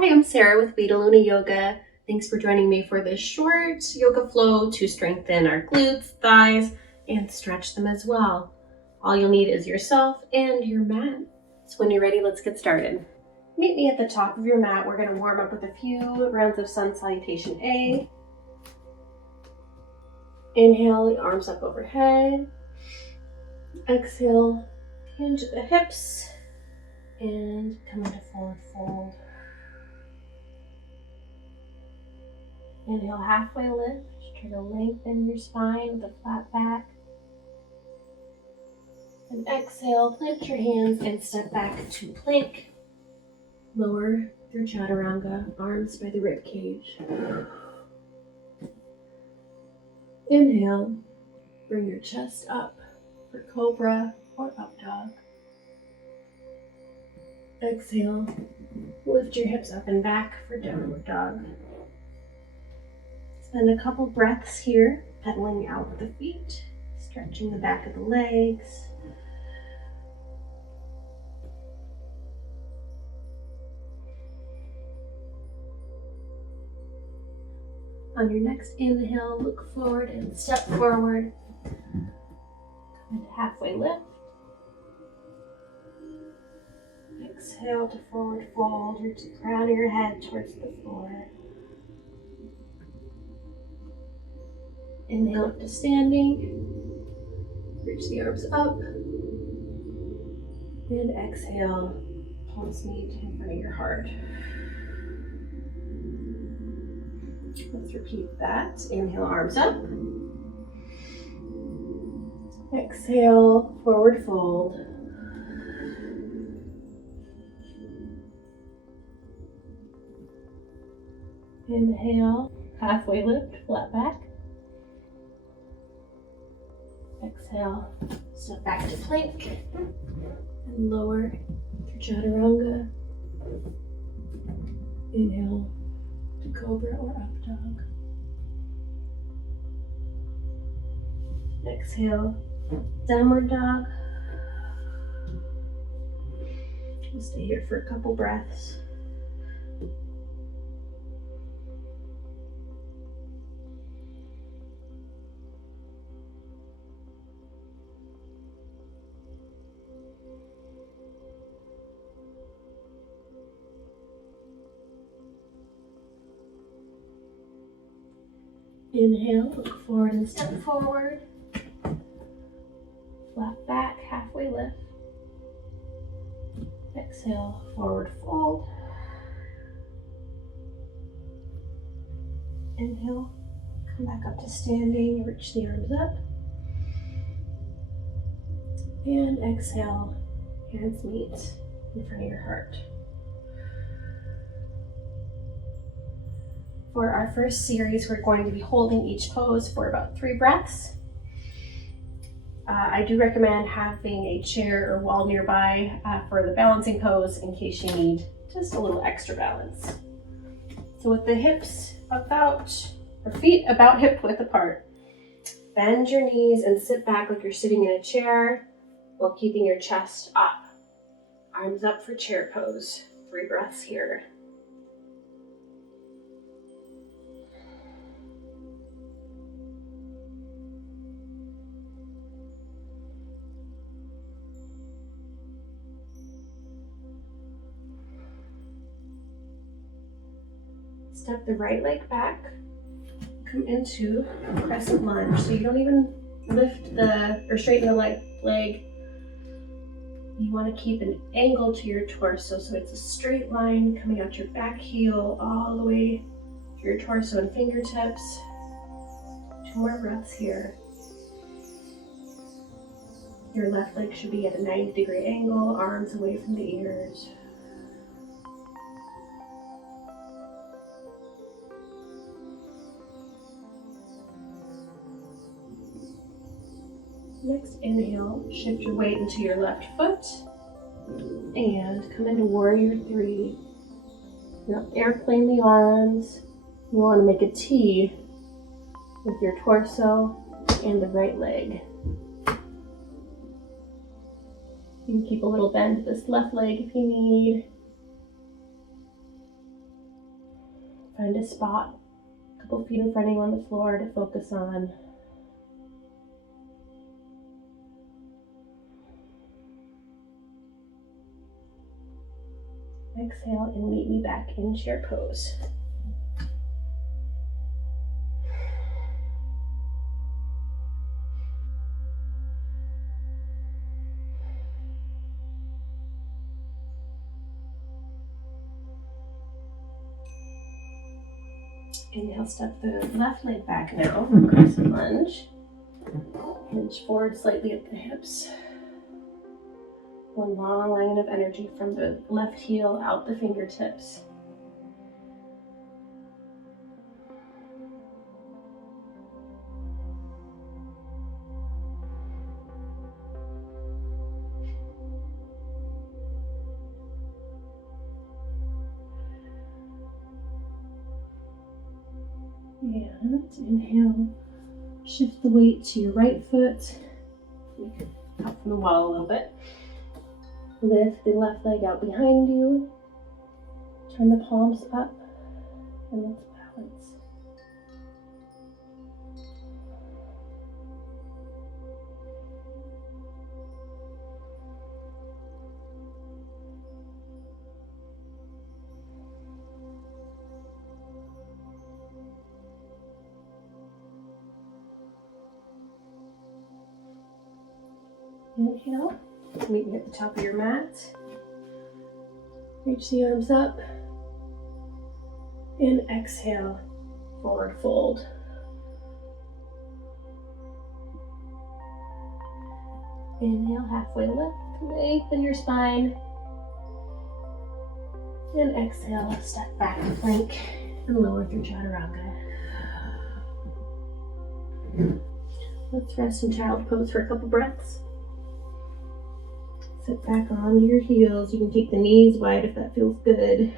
Hi, I'm Sarah with VitaLuna Yoga. Thanks for joining me for this short yoga flow to strengthen our glutes, thighs, and stretch them as well. All you'll need is yourself and your mat. So when you're ready, let's get started. Meet me at the top of your mat. We're going to warm up with a few rounds of sun salutation A. Inhale, the arms up overhead. Exhale, hinge at the hips and come into forward fold. Inhale, halfway lift. Try to lengthen your spine with a flat back. And exhale, plant your hands and step back to plank. Lower through chaturanga, arms by the rib cage. Inhale, bring your chest up for cobra or up dog. Exhale, lift your hips up and back for downward dog. Spend a couple breaths here, pedaling out with the feet, stretching the back of the legs. On your next inhale, look forward and step forward. Come into halfway lift. Exhale to forward fold, reach the crown of your head towards the floor. Inhale up to standing, reach the arms up, and exhale, palms meet in front of your heart. Let's repeat that. Inhale, arms up. Exhale, forward fold. Inhale, halfway lift, flat back. Exhale, step back to plank and lower through chaturanga. Inhale to cobra or up dog. Exhale, downward dog. We'll stay here for a couple breaths. Inhale, look forward and step forward. Flat back, halfway lift. Exhale, forward fold. Inhale, come back up to standing, reach the arms up. And exhale, hands meet in front of your heart. For our first series, we're going to be holding each pose for about 3 breaths. I do recommend having a chair or wall nearby for the balancing pose in case you need just a little extra balance. So with the hips feet about hip width apart, bend your knees and sit back like you're sitting in a chair while keeping your chest up. Arms up for chair pose. 3 breaths here. Step the right leg back, come into crescent lunge. So you don't even lift or straighten the leg. You want to keep an angle to your torso so it's a straight line coming out your back heel all the way to your torso and fingertips. 2 more breaths here. Your left leg should be at a 90-degree angle, arms away from the ears. Next inhale, shift your weight into your left foot and come into warrior 3. Now airplane the arms. You want to make a T with your torso and the right leg. You can keep a little bend to this left leg if you need. Find a spot, a couple feet in front of you on the floor to focus on. Exhale and meet me back in chair pose. Inhale, step the left leg back now, crescent lunge. Hinge forward slightly at the hips. One long line of energy from the left heel out the fingertips. And inhale, shift the weight to your right foot. Make it up from the wall a little bit. Lift the left leg out behind you. Turn the palms up and let's balance. Inhale, meet me at the top of your mat. Reach the arms up. And exhale, forward fold. Inhale, halfway lift, lengthen your spine. And exhale, step back to plank and lower through chaturanga. Let's rest in child pose for a couple breaths. Sit back onto your heels. You can keep the knees wide if that feels good.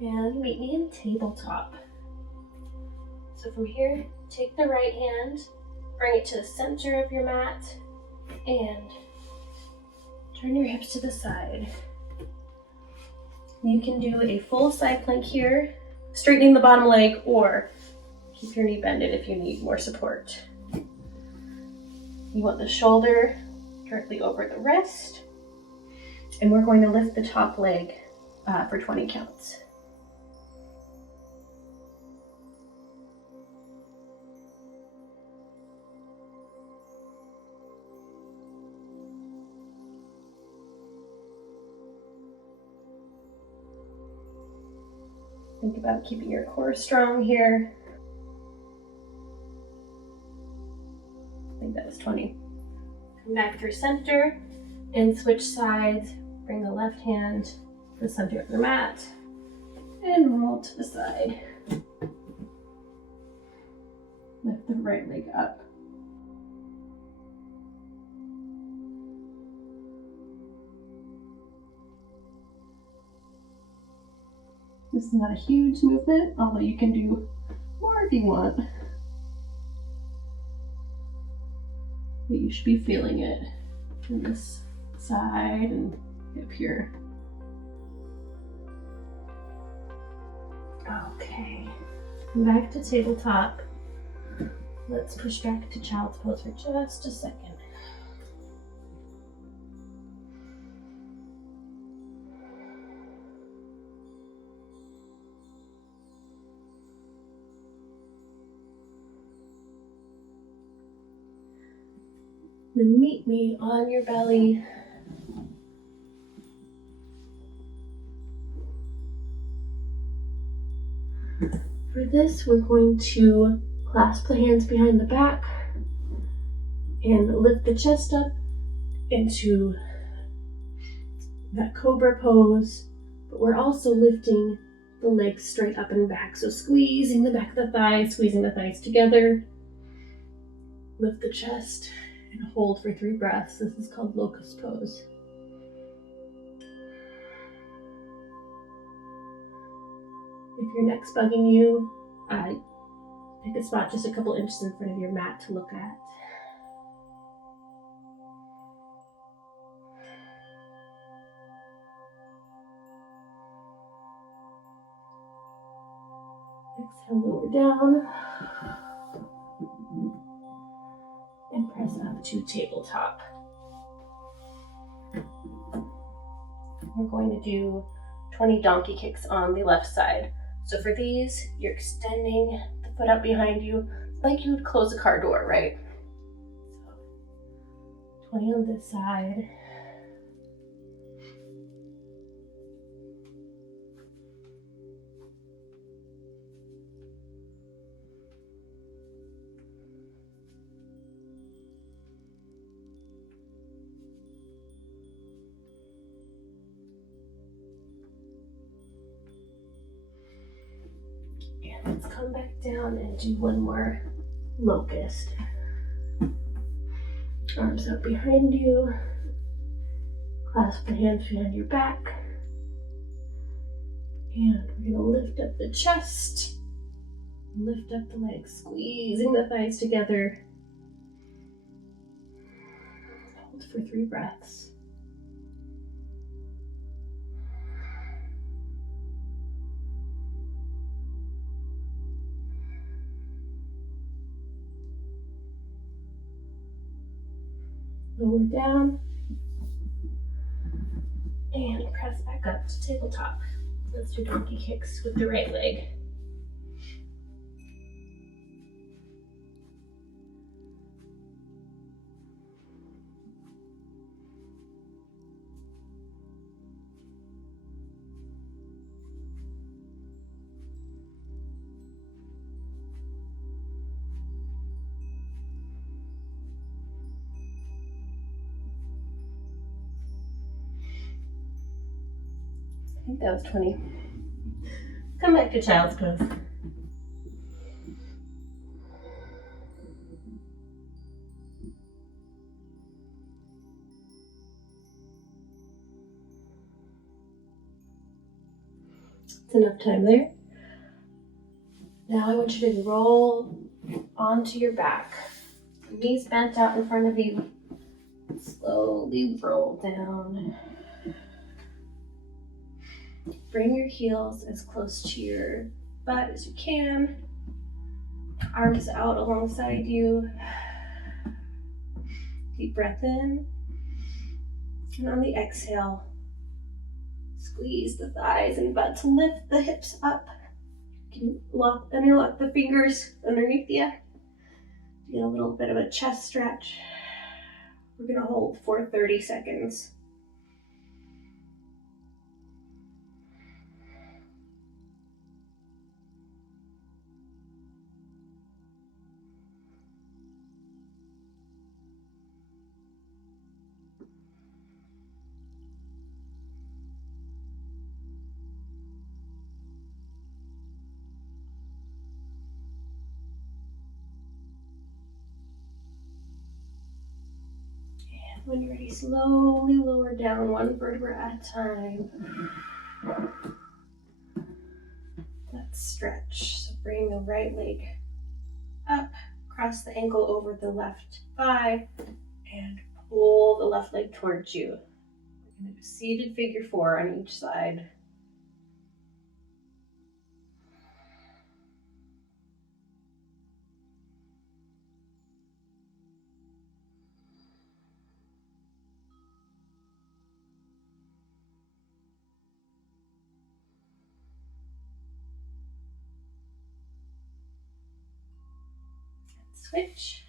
And meet me in tabletop. So from here, take the right hand, bring it to the center of your mat, and turn your hips to the side. You can do a full side plank here, straightening the bottom leg, or keep your knee bended if you need more support. You want the shoulder directly over the wrist, and we're going to lift the top leg for 20 counts. Think about keeping your core strong here. I think that was 20. Come back through center and switch sides. Bring the left hand to the center of your mat and roll to the side. Lift the right leg up. This is not a huge movement, although you can do more if you want. But you should be feeling it in this side and hip here. Okay, back to tabletop. Let's push back to child's pose for just a second. Then meet me on your belly. For this, we're going to clasp the hands behind the back and lift the chest up into that cobra pose, but we're also lifting the legs straight up and back. So squeezing the back of the thighs, squeezing the thighs together. Lift the chest and hold for 3 breaths. This is called locust pose. If your neck's bugging you, pick a spot just a couple inches in front of your mat to look at. Exhale, lower down. And press up to tabletop. We're going to do 20 donkey kicks on the left side. So for these, you're extending the foot out behind you like you would close a car door, right? So 20 on this side. Let's come back down and do one more locust. Arms out behind you. Clasp the hands behind your back. And we're going to lift up the chest. Lift up the legs, squeezing the thighs together. Hold for 3 breaths. Lower down and press back up to tabletop. Let's do donkey kicks with the right leg. I think that was 20. Come back to child's pose. It's enough time there. Now I want you to roll onto your back. Knees bent out in front of you. Slowly roll down. Bring your heels as close to your butt as you can. Arms out alongside you. Deep breath in. And on the exhale, squeeze the thighs and butt to lift the hips up. You can interlock the fingers underneath you. Get a little bit of a chest stretch. We're going to hold for 30 seconds. When you're ready, slowly lower down one vertebra at a time. Let's stretch. So bring the right leg up, cross the ankle over the left thigh, and pull the left leg towards you. We're going to do seated figure 4 on each side. Switch.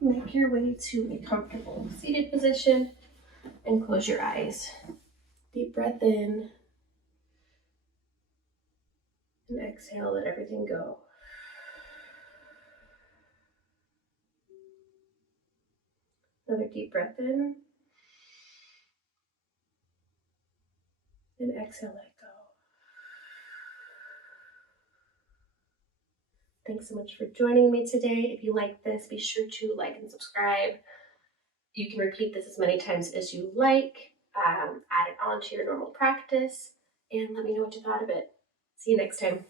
Make your way to a comfortable seated position and close your eyes. Deep breath in and exhale, let everything go. Another deep breath in. And exhale, let it go. Thanks so much for joining me today. If you like this, be sure to like and subscribe. You can repeat this as many times as you like. Add it on to your normal practice, and let me know what you thought of it. See you next time.